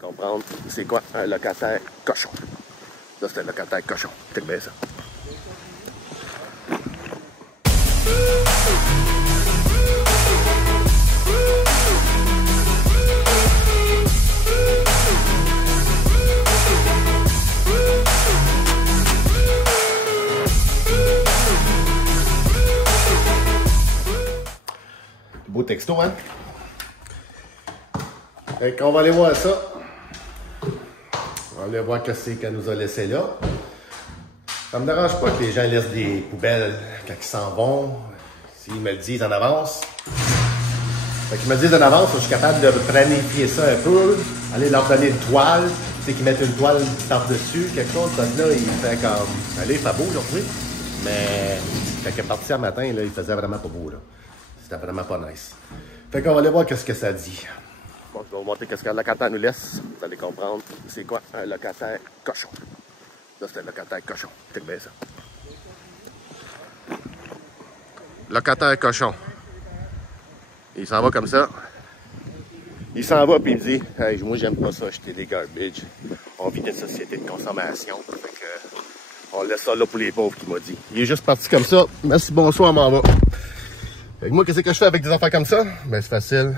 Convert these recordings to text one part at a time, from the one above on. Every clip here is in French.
Comprendre c'est quoi un locataire cochon. Là, c'est un locataire cochon. Check bien ça. Beau texto, hein? Fait qu'on va aller voir ça. On va aller voir qu'est-ce qu'elle nous a laissé là. Ça me dérange pas que les gens laissent des poubelles quand ils s'en vont. S'ils me le disent en avance. Fait qu'ils me le disent en avance, je suis capable de planifier ça un peu. Aller leur donner une toile. Tu sais qu'ils mettent une toile par-dessus, quelque chose. Donc là, il fait comme... Allez, il fait beau aujourd'hui. Mais quand il est parti ce matin, là, il faisait vraiment pas beau, là. C'était vraiment pas nice. Fait qu'on va aller voir qu'est-ce que ça dit. Bon, je vais vous montrer qu'est-ce qu'un locataire nous laisse. Vous allez comprendre c'est quoi un locataire cochon. Là, c'est un locataire cochon. Check bien ça. Locataire cochon. Il s'en va comme ça. Il s'en va puis il me dit hey, moi, j'aime pas ça, acheter des garbage. On vit une société de consommation. Fait que, on laisse ça là pour les pauvres, qu'il m'a dit. Il est juste parti comme ça. Merci, bonsoir, m'en va. Fait que moi, qu'est-ce que je fais avec des affaires comme ça? Ben, c'est facile.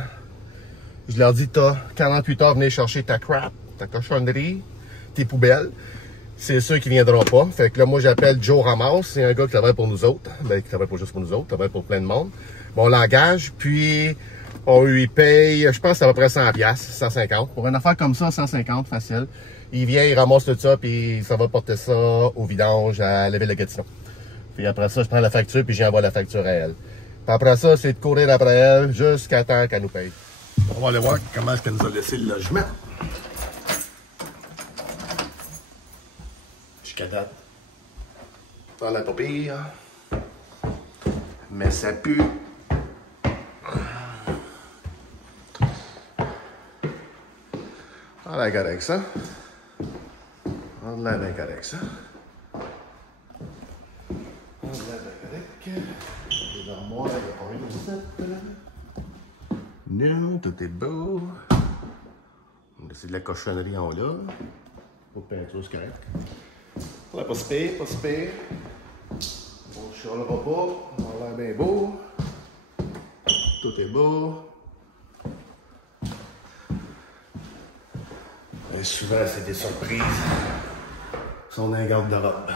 Je leur dis, t'as 48 heures, venez chercher ta crap, ta cochonnerie, tes poubelles. C'est sûr qu'ils viendront pas. Fait que là, moi, j'appelle Joe Ramasse. C'est un gars qui travaille pour nous autres. Ben, qui travaille pas juste pour nous autres, il travaille pour plein de monde. Bon, on l'engage, puis on lui paye, je pense, à peu près 100$, 150. Pour une affaire comme ça, 150, facile. Il vient, il ramasse tout ça, puis ça va porter ça au vidange à la ville de Gatineau. Puis après ça, je prends la facture, puis j'envoie la facture à elle. Puis après ça, c'est de courir après elle jusqu'à temps qu'elle nous paye. On va aller voir comment est-ce qu'elle nous a laissé le logement. Jusqu'à date. Ça n'a pas pire. Mais ça pue. On l'a avec ça. On l'a avec ça. On l'a avec. Les armoires, il n'y a pas rien de ça. Non, tout est beau. C'est de la cochonnerie en là. Pas de peinture, c'est correct. Ouais, pas se pire, pas se pire. On ne chialera pas. On a l'air bien beau. Tout est beau. Et souvent, c'est des surprises. Ils sont dans un garde-robe.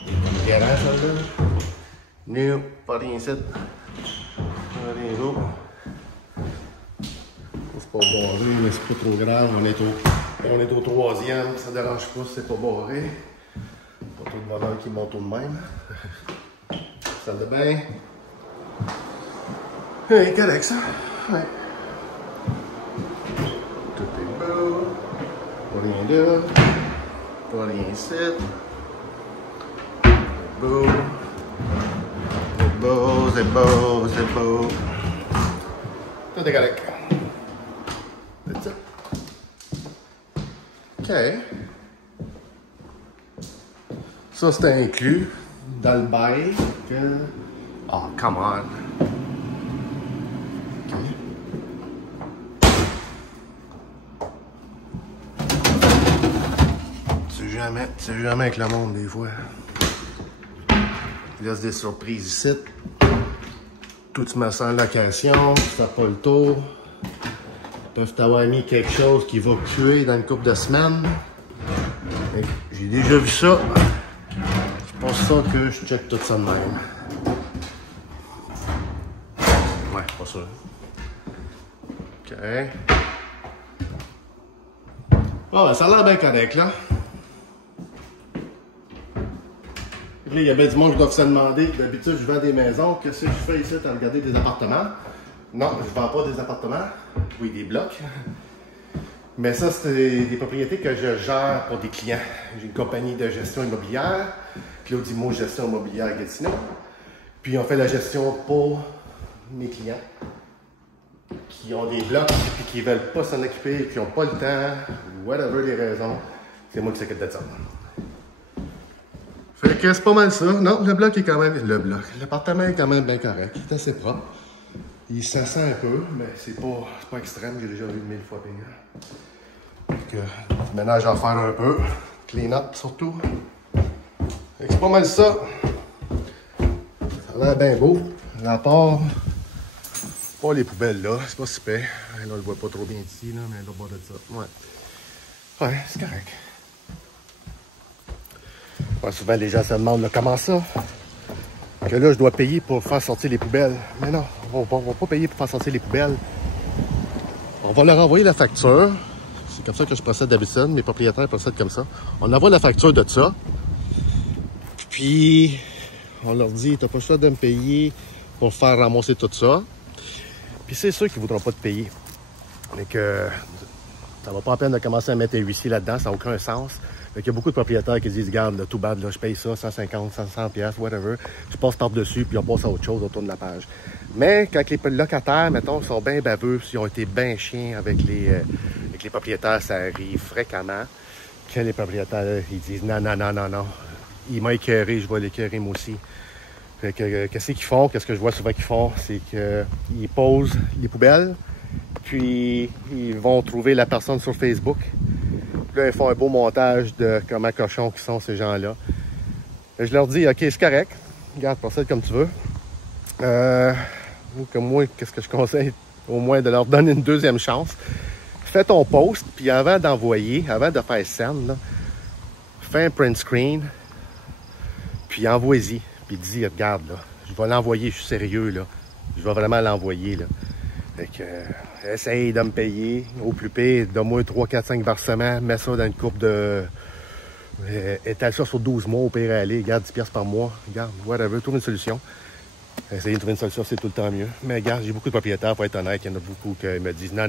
Des garages, là. Non, pas rien ici. Pas rien d'autre. C'est pas barré, mais c'est pas trop grave. On est au troisième, ça dérange pas si c'est pas barré. Pas trop de voleurs qui montent tout de même. Salle de bain. C'est correct ça. Ouais. Tout est beau. Pas rien là. Pas rien ici. Beau. C'est beau, c'est beau, c'est beau. Tout est correct. C'est ça. OK. Ça, c'est inclus dans le bail. Oh, come on. OK. Tu sais jamais avec le monde, des fois. Il laisse des surprises ici. Tout tu me sens en location, tu fais pas le tour. Ils peuvent t'avoir mis quelque chose qui va cuire dans une couple de semaines. J'ai déjà vu ça. C'est pour ça que je check tout ça de même. Ouais, pas sûr. OK. Ah, ben, ça a l'air bien correct, là. Il y a bien du monde qui doit se demander, d'habitude je vends des maisons, qu'est-ce que je fais ici à regarder des appartements? Non, je ne vends pas des appartements, oui des blocs. Mais ça c'est des propriétés que je gère pour des clients. J'ai une compagnie de gestion immobilière, Claudimo Gestion Immobilière Gatineau. Puis on fait la gestion pour mes clients qui ont des blocs et qui ne veulent pas s'en occuper, qui n'ont pas le temps, whatever les raisons, c'est moi qui s'occupe de ça. Fait que c'est pas mal ça. Non, le bloc est quand même... L'appartement est quand même bien correct. Il est assez propre. Ça sent un peu, mais c'est pas extrême, j'ai déjà vu 1000 fois pire. Donc, du ménage à faire un peu. Clean up surtout. C'est pas mal ça. Ça a l'air bien beau. À part, pas les poubelles là, c'est pas super. Là, on le voit pas trop bien ici, là, mais là, bas de ça. Ouais, c'est correct. Ouais, souvent, les gens se demandent là, comment ça? Que là, je dois payer pour faire sortir les poubelles. Mais non, on va pas payer pour faire sortir les poubelles. On va leur envoyer la facture. C'est comme ça que je procède d'habitude. Mes propriétaires procèdent comme ça. On envoie la facture de ça. Puis, on leur dit, t'as pas le choix de me payer pour faire ramasser tout ça. Puis c'est sûr qu'ils ne voudront pas te payer. Mais que ça va pas la peine de commencer à mettre un huissier là-dedans, ça n'a aucun sens. Il y a beaucoup de propriétaires qui disent, regarde, là, tout bad, là, je paye ça, 150, 100 pièces, whatever. Je passe par-dessus, puis on passe à autre chose autour de la page. Mais quand les locataires, mettons, sont bien baveux, s'ils ont été bien chiens avec les propriétaires, ça arrive fréquemment que les propriétaires, ils disent, non. Il m'a écœuré, je vais l'écœurer moi aussi. Fait que, qu'est-ce qu'ils font? Qu'est-ce que je vois souvent qu'ils font? C'est qu'ils posent les poubelles, puis ils vont trouver la personne sur Facebook. Puis là, ils font un beau montage de comment cochons qui sont ces gens-là. Je leur dis, OK, c'est correct. Regarde, procède comme tu veux. Comme moi, qu'est-ce que je conseille? Au moins de leur donner une deuxième chance. Fais ton post, puis avant d'envoyer, avant de faire send, là, fais un print screen, puis envoie-y. Puis dis, regarde, là, je vais l'envoyer, je suis sérieux, là. Je vais vraiment l'envoyer, là. Fait que, essaye de me payer. Au plus pire, donne-moi 3, 4, 5 par semaine. Mets ça dans une courbe de... étale ça sur 12 mois, au pire, aller. Garde 10 piastres par mois. Regarde, whatever, trouve une solution. Essayer de trouver une solution, c'est tout le temps mieux. Mais regarde, j'ai beaucoup de propriétaires, pour être honnête, il y en a beaucoup qui me disent, non.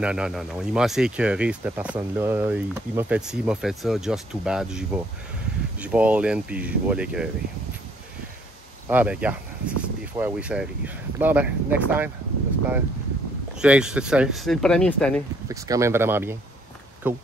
Il m'a assez écœuré, cette personne-là. Il m'a fait ci, il m'a fait ça, just too bad. J'y vais all in, puis je vais l'écœurer. Ah ben regarde, des fois oui ça arrive. Bon ben, next time, j'espère. C'est le premier cette année, fait que c'est quand même vraiment bien. Cool.